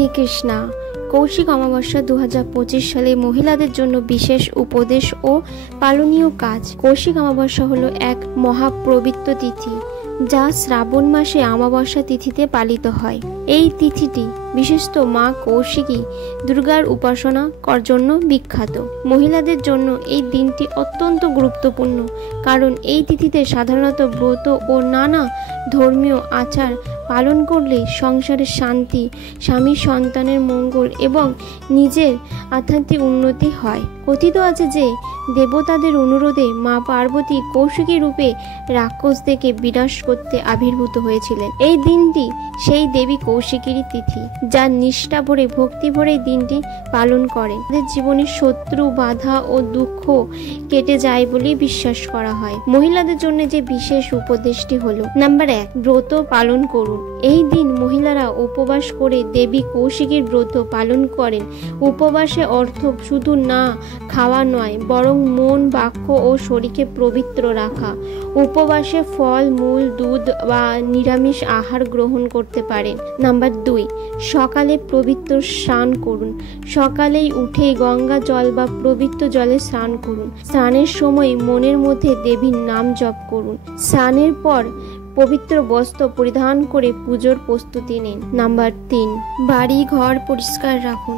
হরে কৃষ্ণা। কৌশিক অমাবস্যা 2025 সালে মহিলাদের জন্য বিশেষ উপদেশ ও পালনীয় কাজ। কৌশিক অমাবস্যা হলো এক মহাপবিত্র তিথি যা শ্রাবণ মাসে অমাবস্যা তিথিতে পালিত হয়। এই তিথিটি বিশেষত মা কৌশিকী দুর্গার উপাসনা করার জন্য বিখ্যাত। মহিলাদের জন্য এই দিনটি অত্যন্ত গুরুত্বপূর্ণ, কারণ এই তিথিতে সাধারণত ব্রত ও নানা ধর্মীয় আচার পালন করলে সংসারের শান্তি, স্বামী সন্তানের মঙ্গল এবং নিজের আধ্যাত্মিক উন্নতি হয়। কথিত আছে যে দেবতাদের অনুরোধে মা পার্বতী কৌশিকী রূপে রাক্ষসদেরকে বিনাশ করতে আবির্ভূত হয়েছিলেন। এই দিনটি সেই দেবী কৌশিকীর তিথি, যা নিষ্ঠা ভরে ভক্তি ভরে দিনটি পালন করেন। তাদের জীবনে শত্রু, বাধা ও দুঃখ কেটে যায় বলে বিশ্বাস করা হয়। মহিলাদের জন্য যে বিশেষ উপদেশটি হলো, নাম্বার 1, ব্রত পালন করুন। এই দিন মহিলারা উপবাস করে দেবী কৌশিকীর ব্রত পালন করেন। উপবাসে অর্থ শুধু না খাওয়া নয়, বরং মন, বাক্য ও শরীরকে পবিত্র রাখা। উপবাসে ফল, মূল, দুধ বা নিরামিষ আহার গ্রহণ করতে পারেন। নাম্বার 2, সকালে পবিত্র স্নান করুন। সকালেই উঠে গঙ্গা জল বা পবিত্র জলে স্নান করুন। স্নানের সময় মনের মধ্যে দেবীর নাম জপ করুন। স্নানের পর পবিত্র বস্ত্র পরিধান করে পুজোর প্রস্তুতি নিন। নাম্বার 3, বাড়ি ঘর পরিষ্কার রাখুন।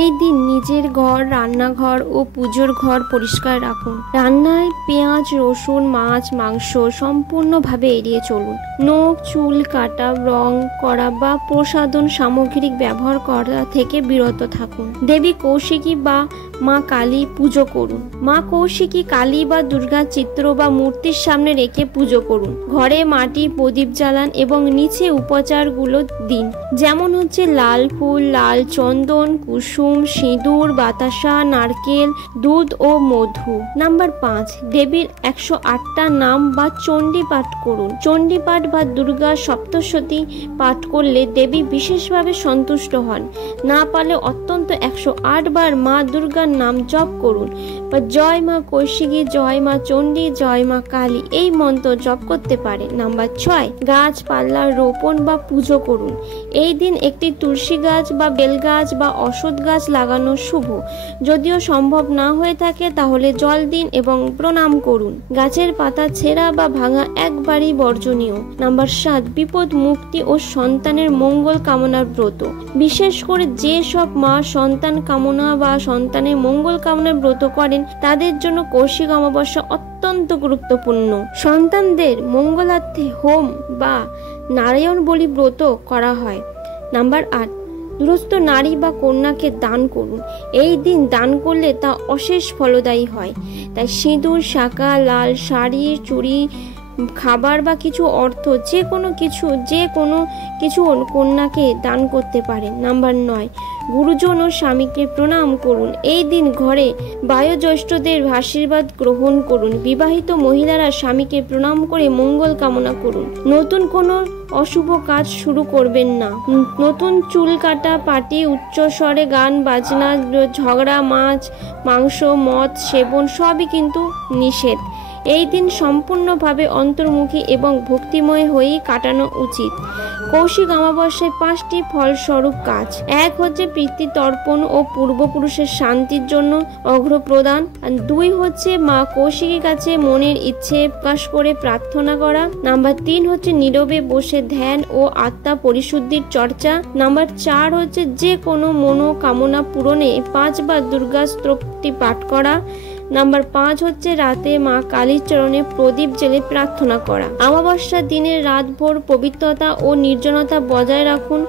এই দিন নিজের ঘর, রান্নাঘর ও পুজোর ঘর পরিষ্কার রাখুন। রান্নায় পেঁয়াজ, রসুন, মাছ, মাংস সম্পূর্ণভাবে এড়িয়ে চলুন। নখ, চুল কাটা, রং করা বা প্রসাধন সামগ্রী ব্যবহার করা থেকে বিরত থাকুন। দেবী কৌশিকী বা মা কালী পুজো করুন। মা কৌশিকী কালী বা দুর্গার চিত্র বা মূর্তির সামনে রেখে পুজো করুন। ঘরে মাটি প্রদীপ জ্বালান এবং নিচে উপচারগুলো দিন, যেমন হচ্ছে লাল ফুল, লাল চন্দন, কুসুম, সিঁদুর, বাতাসা, নারকেল, দুধ ও মধু। নাম্বার 5, দেবীর 108টা নাম বা চণ্ডী পাঠ করুন। চণ্ডী পাঠ বা দুর্গা সপ্তশতী পাঠ করলে দেবী বিশেষভাবে সন্তুষ্ট হন। না পারলে অত্যন্ত 108 বার মা দুর্গার নাম জপ করুন বা জয় মা কৌশিকী, জয় মা চণ্ডী, জয় মা কালী এই মন্ত্র জপ করতে পারে। নাম্বার 6, গাছপালা রোপণ বা পুজো করুন। এই দিন একটি তুলসী গাছ বা বেল গাছ বা অশ্বত্থ গাছ লাগানো শুভ। যদিও সম্ভব না হয়ে থাকে তাহলে জল দিন এবং প্রণাম করুন। গাছের পাতা ছেঁড়া বা ভাঙা একবারই বর্জনীয়। নাম্বার 7, বিপদ মুক্তি ও সন্তানের মঙ্গল কামনার ব্রত। বিশেষ করে যে সব মা সন্তান কামনা বা সন্তানের মঙ্গল কামনার ব্রত করেন তাদের জন্য কৌশিক অমাবস্যা অত্যন্ত গুরুত্বপূর্ণ। সন্তানদের মঙ্গলার্থে হোম বা নারায়ণ বলি ব্রত করা হয়। নাম্বার 8, দুরস্থ নারী বা কন্যাকে দান করুন। এই দিন দান করলে তা অশেষ ফলদায়ী হয়। তাই সিঁদুর, শাঁখা, লাল শাড়ি, চুড়ি, খাবার বা কিছু অর্থ যে কোনো কিছু কন্যাকে দান করতে পারেন। নাম্বার 9, গুরুজন ও স্বামীকে প্রণাম করুন। এই দিন ঘরে বয়োজ্যেষ্ঠদের আশীর্বাদ গ্রহণ করুন। বিবাহিত মহিলারা স্বামীকে প্রণাম করে মঙ্গল কামনা করুন। নতুন কোনো অশুভ কাজ শুরু করবেন না। নতুন চুল কাটা, পার্টি, উচ্চ স্বরে গান বাজনা, ঝগড়া, মাছ, মাংস, মদ সেবন সবই কিন্তু নিষেধ। এই দিন সম্পূর্ণভাবে অন্তর্মুখী এবং ভক্তিময় হয়েই কাটানো উচিত। কৌশিক অমাবস্যায় 5টি ফলস্বরূপ কাজ। 1 হচ্ছে পিতৃতর্পণ ও পূর্বপুরুষের শান্তির জন্য অঘ্র প্রদান। 2 হচ্ছে মা কৌশিকীর কাছে মনের ইচ্ছে প্রকাশ করে প্রার্থনা করা। নাম্বার 3 হচ্ছে নীরবে বসে ধ্যান ও আত্মা পরিশুদ্ধির চর্চা। নাম্বার 4 হচ্ছে যে কোনো মনোকামনা পূরণে 5 বার দুর্গা স্তোত্রটি পাঠ করা। নাম্বার 5 হচ্ছে রাতে মা কালীর চরণে প্রদীপ জেলে প্রার্থনা করা। অমাবস্যার দিনে রাতভর পবিত্রতা ও নির্জনতা বজায় রাখুন।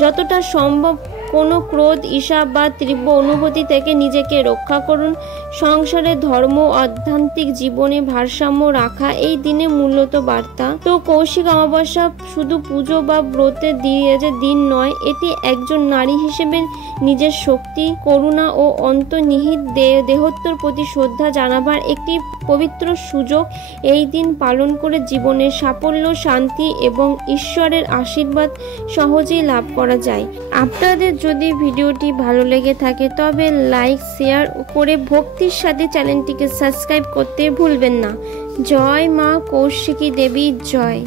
যতটা সম্ভব কোনো ক্রোধ, ঈর্ষা বা তীব্র অনুভূতি থেকে নিজেকে রক্ষা করুন। সংসারে ধর্ম, আধ্যাত্মিক জীবনে ভারসাম্য রাখা এই দিনে মূলত বার্তা। তো কৌশিক অমাবস্যা শুধু পুজো বা ব্রতের দিন নয়, এটি একজন নারী হিসেবে নিজের শক্তি, করুণা ও অন্তর্নিহিত দেহত্বর প্রতি শ্রদ্ধা জানাবার একটি পবিত্র সুযোগ। এই দিন পালন করে জীবনের সাফল্য, শান্তি এবং ঈশ্বরের আশীর্বাদ সহজেই লাভ করা যায়। আপনাদের যদি ভিডিওটি ভালো লেগে থাকে তবে লাইক, শেয়ার করে ভক্তির সাথে চ্যানেলটিকে সাবস্ক্রাইব করতে ভুলবেন না। জয় মা কৌশিকী দেবী জয়।